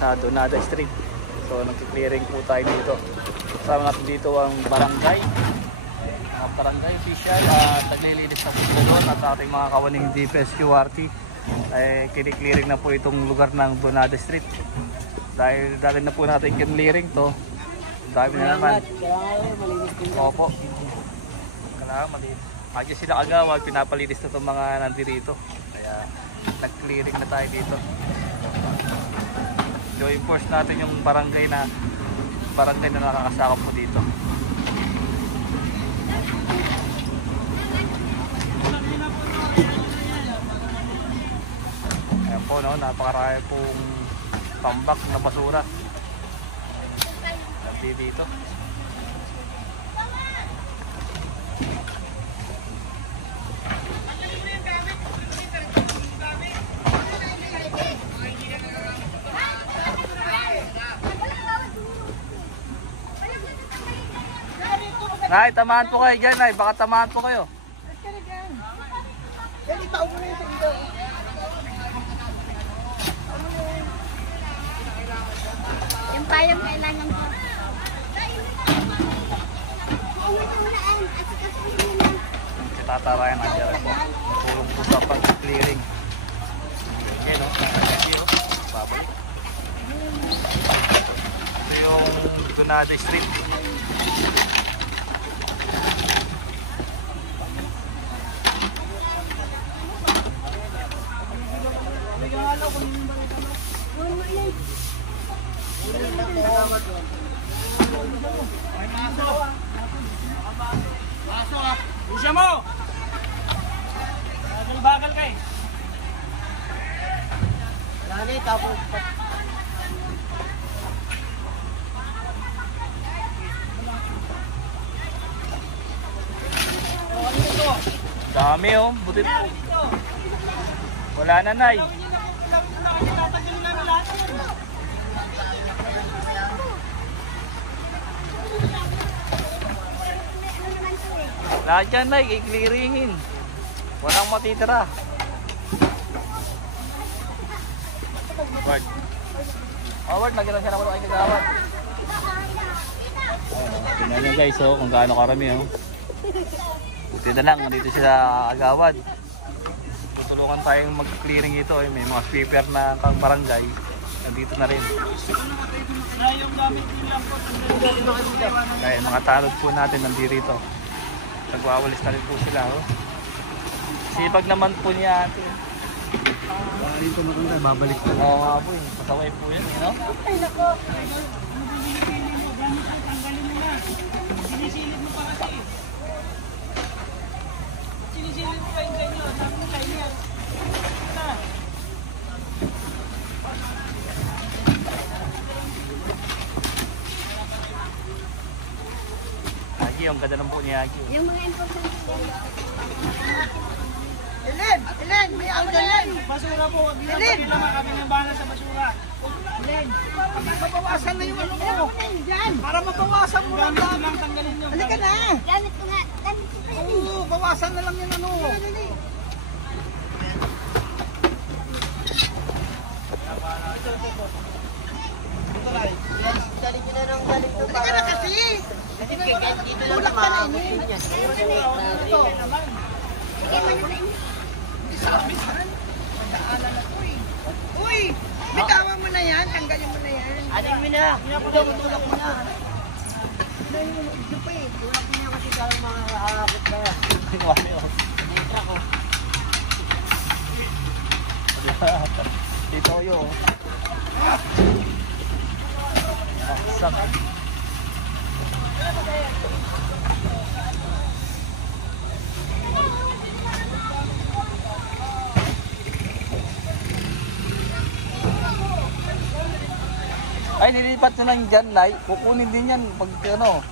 sa Donada Street. So nagki-clearing po tayo dito. Kasama natin dito ang barangay, barangay official at naglilinis na po sila doon, at ating mga kawaning DPS QRT ay kini-clearing na po itong lugar ng Donada Street. Dahil dati na po natin clearing to, dami na naman. Opo, kailangan malinis. Lagi sila agawad, pinapalinis na itong mga nandito. Kaya nag-clearing na tayo dito. So enforce natin yung barangay na nakakasakop po dito. Ayan po, no, napakarami pong tambak na basura dito. Nay, tamahan po kayo dyan, Nay. Baka tamahan po kayo. Yung payong kailangan ko. Si Tata Ryan nandiyan po. Tulong po sa pag-clearing. Okay, no? Thank you. Babalik. Ito yung Donada Street. Usya mo! Bagal kay. Lali, tapos. Dami, oh. Buti po. Wala na, Nay. Lahat yan, Nay, i-clearingin. Walang matitira. Word. Oh, Word, nagkira siya naman ay kagawad. Tingnan nyo guys, oh, kung gaano karami, oh. Buti na lang, nandito sila agawad. Tutulungan tayong mag-clearing ito, eh. May mga sweeper na kang barangay. Nandito na rin. Kaya mga tanod po natin nandito. Nagwawalis na rin po sila, oh. Sipag naman po niya ate. Dito maganda, babalik na. Oo nga po, pasaway po yan, you know? Ay, nako. Tanggalin mo na. Sinisilip mo pa kasi. Sinisilip mo pa yung ganyan. Sabi mo kayo yan. Agi, ang ganda ng po ni Agi. Yung mga important. Elen, may ako na yan. Basura po, wag nila pa nila kami ng bahala sa basura. Elen, mabawasan na yung ano mo. Para mabawasan mo lang lang tanggalin nyo. Halika na. Gamit ko nga. Gamit ko pa yun. Oo, bawasan na lang yung ano. Ito lang. Galing ko na ng galing ko. Halika na kasi. Tulak ka na ini. Ito. Sige, manapin. Sabihan. Madaanan na ko eh. Uy! Bitawan mo na yan. Tanggalin mo na yan. Aling mo na. Tulak mo na. Dahil mo na pa eh. Tulak mo na kasi parang mga akit na. Wala yun. Netra ko. Dito yun. Sak. Ay, nilipat nyo lang dyan, Nay. Kukunin din yan. Pag ano,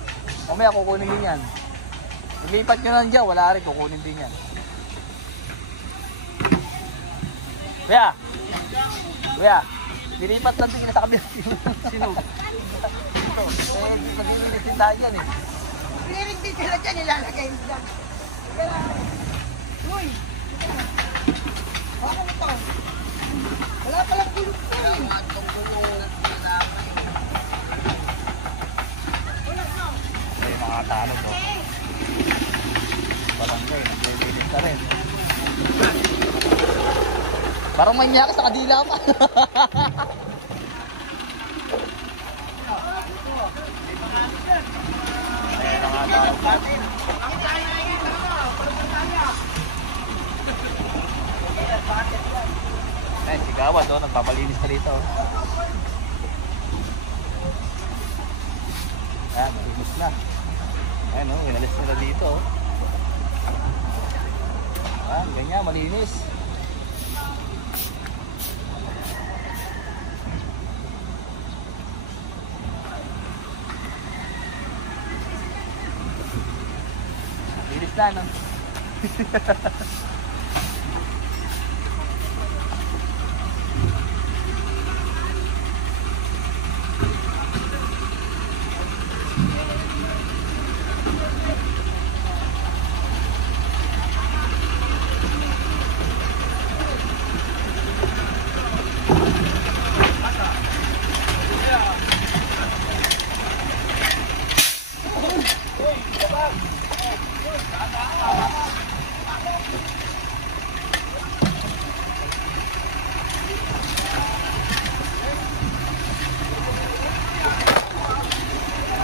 mamaya kukunin din yan. Nilipat nyo lang dyan, wala rin. Kukunin din yan. Kuya! Kuya! Nilipat lang din sa kabila. Sino? Eh, mag-iwilis din tayo dyan eh. Clearing din sila dyan. Ilalagay mo dyan. Uy! Bakit ito? Wala palang gulong ko eh. Sa ano po? Barangay, naglilinis na rin. Parang may miyakas sa kadila pa. Ayan na nga tayo. Ayan, si Gawad oh, nagpapalinis na rito. Ayan, malinis na. Ayan oh, inalis nila dito oh. Ayan, ganyan, malinis. Linis na, no?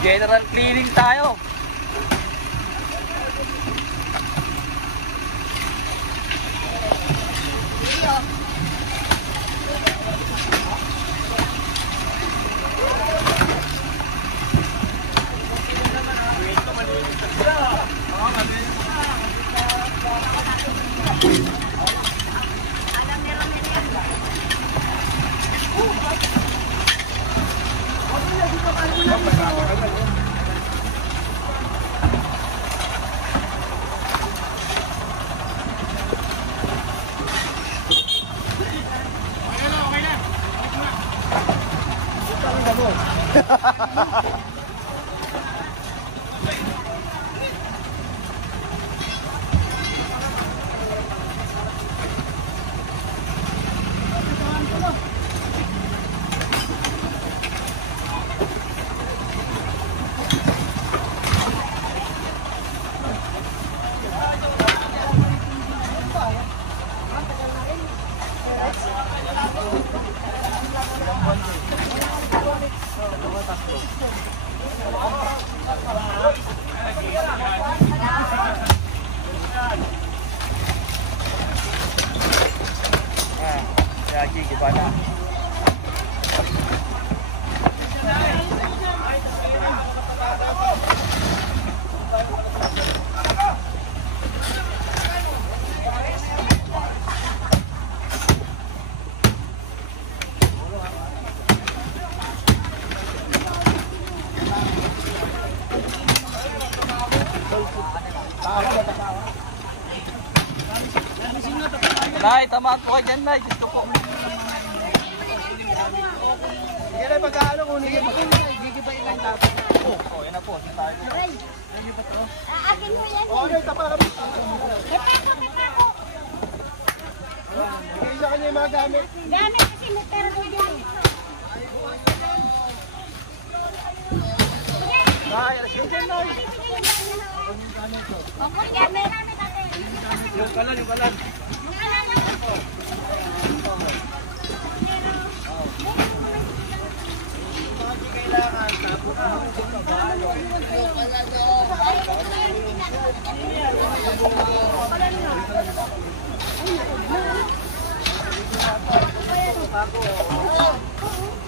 General cleaning tayo. Lagi gimana? Nay, tamaan po kayo dyan, Nay. Gusto po. Sige na, pagkaano kunin yun. Gigibayin lang tapos. Oh, yan na po. Sige tayo. Aray. Akin mo yan. O, ano, tapa kami. Ipako. Bigay sa kanya yung mga gamit. Gamit kasi may pera ko dyan. Ay, alas yun dyan, Noy. Okay, gamit. Yung kalan, yung kalan. Kailangan tapos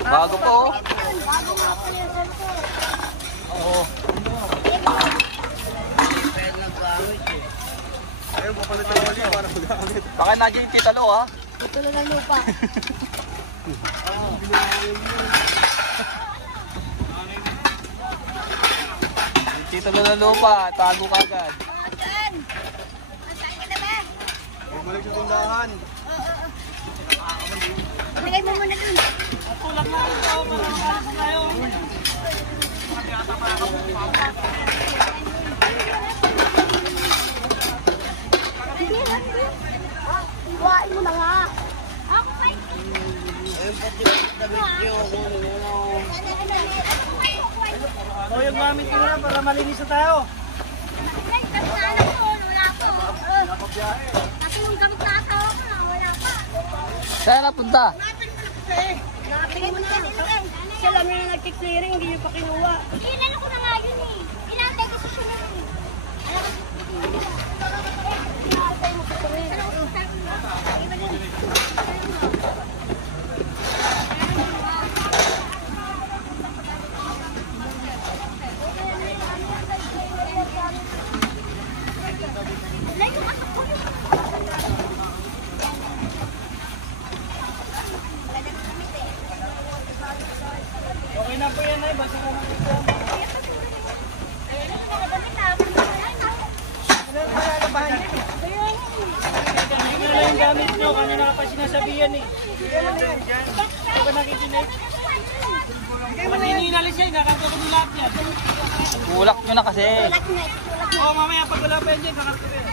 Bago po. Oo. ayaw mo pala ng oli para magamit. Baka nandiyan yung titalo, ha? Tutulo ng lupa. Yung titalo na lupa. Tago ka agad. Asan? Asan ka na ba? Bumalik sa tindahan. Ibigay mo muna dun. Tulak na ito, marang po kayo. Hindi, hindi. Iwain mo na nga. Ako pa ito. Ayun po, dapat nyo. O yung gamit ko na para malinis na tayo. Ay, gamit na anak ko, wala po. Kasi yung gamit na asawa ko, wala pa. Saan napunta? Nakapigay mo na. Siya lang yung nag-clearing, hindi niyo pa kinuha. Ilan ako na nga yun eh. Ilan tayo gusto siya na rin. Okay na po yan ay, basta ka naman ito. Ano na nalalabahan yan eh? Hindi na yung gamit nyo, kanina ka pa sinasabihan eh. Ano na yan dyan? Hindi ba nakikinig? Maninilalis yan, nakakaroon ng lahat yan. Ulak nyo na kasi. Oo, mamaya pag wala pa yan dyan, nakakaroon yan.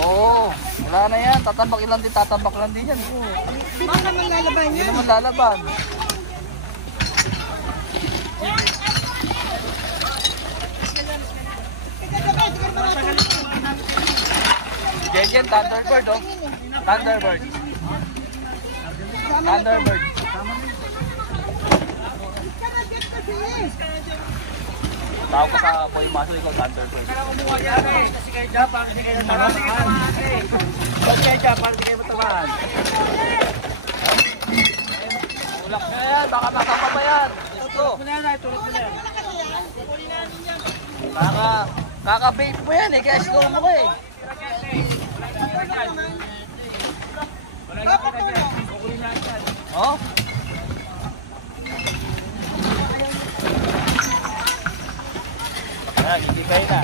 Oo, wala na yan. Tatabak lang din, tatabak lang din yan. Bakit naman lalaban Hindi yan? naman lalaban. Jen, Thunderbird oh. Thunderbird. Thunderbird. Tawag ko sa boy muscle, ikaw Thunderbird. Kaya kumuha yan eh, kasi kayo dyan, para hindi kayo natamaan. Kasi kayo dyan, para hindi kayo matamaan. Ulak na yan, baka makapa pa yan. Tulog mo na yan, tulog mo na yan. Kaka-bait mo yan eh, kaya slow mo ko eh. Oh? Ayan, hindi kayo na.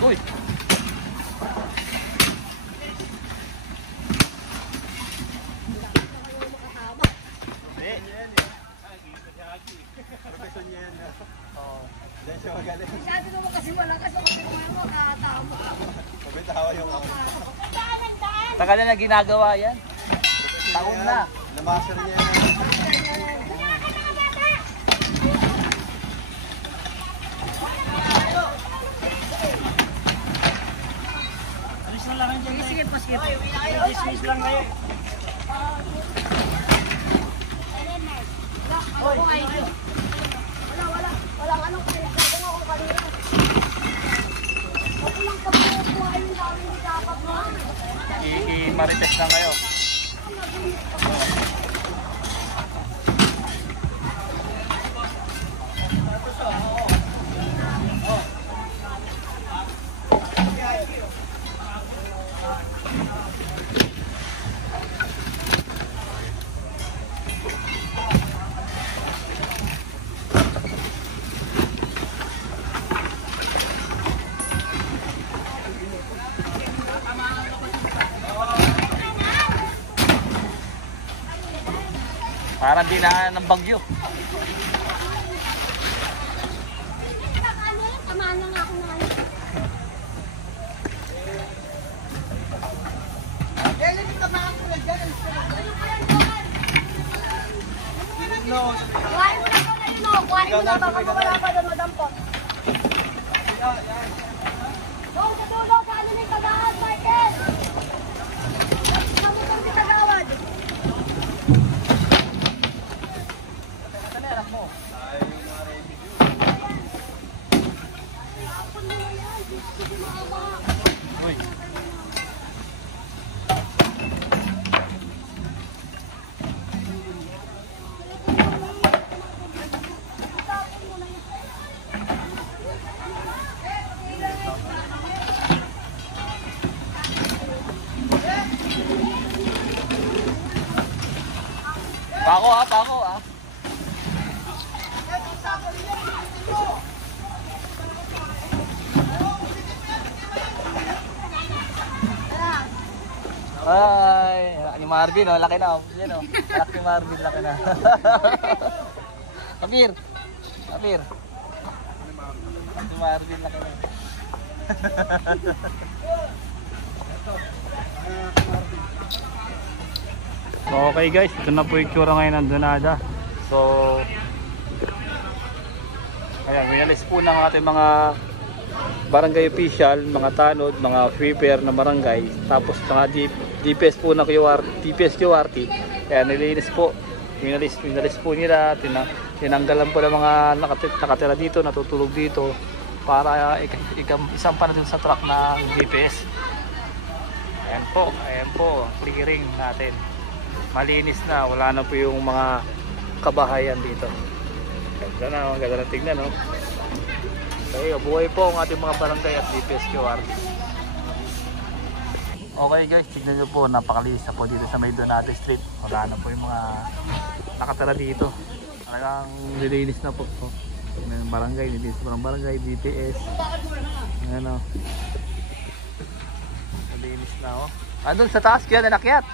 Uy! Sabi ko kasi wala kasi kung mo katamo. Tagal na ginagawa yan. Taon na. Namaster niya yan. Alis na lang dyan. Sige, paskip. Dismiss lang kayo. Walang anong pinagsasabi ako kanina. Ako lang kapukuha yung dami hindi dapat mo. I-marites lang kayo. Parang dinaan ng bagyo. Ano yan? Tamaan lang ako na ano. Kuhain mo na ulit mo. Kuhain mo na baka mawala pa doon madampot. Doon sa dulo, sa ano ni Tagawad, Michael? Kami kong Tagawad. Ay, anak ni Marvin, oh, laki na. Oh. Yan, oh. Anak ni Marvin, laki na. Kapir. Kapir. Anak ni Marvin, laki na. Okay guys, ito na po yung tsura ngayon ng Donada. So, ayan, minalis po ng ating mga barangay official, mga tanod, mga sweeper na barangay, tapos mga DPS po na DPS QRT. Kaya nilinis po, minalis po nila, tinanggalan po ng mga nakatira dito, natutulog dito para isang pa na dun sa truck ng DPS. Ayan po, clearing natin. Malinis na, wala na po yung mga kabahayan dito. Ganda na, ganda na tignan, no? Okay, buhay po ang ating mga barangay at DPS QRT. Okay guys, tignan nyo po, napakalinis na po dito sa may Donate Street. Wala na po yung mga nakatira dito. Talagang nilinis na po. May barangay, nilinis po ng barangay, DPS. Ayan, o. Nilinis na, o. Andun sa taas, kaya nanakyat.